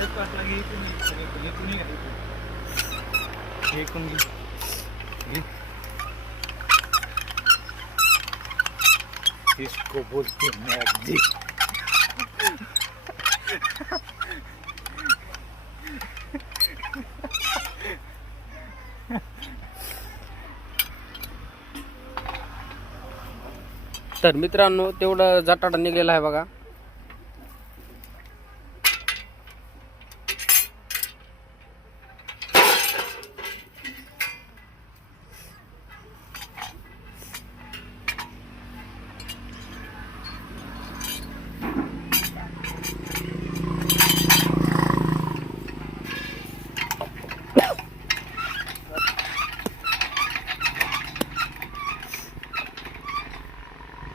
बायपासला घे इकडून इसको बोलते मॅजिक. तर मित्रांनो तेवढं जटाडा निघलेला आहे बघा.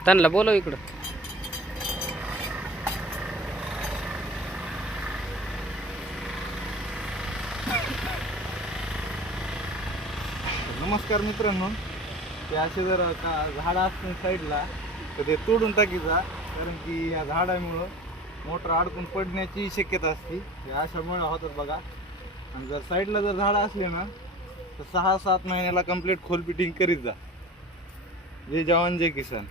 त्यांना बोलव इकडं. नमस्कार मित्रांनो. ते असे जर झाडं असतील साईडला तर ते तोडून टाकीचा, कारण की या झाडामुळं मोटर अडकून पडण्याची शक्यता असते. हे अशामुळे होतात बघा. आणि जर साईडला जर झाडं असले ना तर 6-7 महिन्याला कंप्लीट खोल फिटिंग करीत जा. जय जवान जय किसान.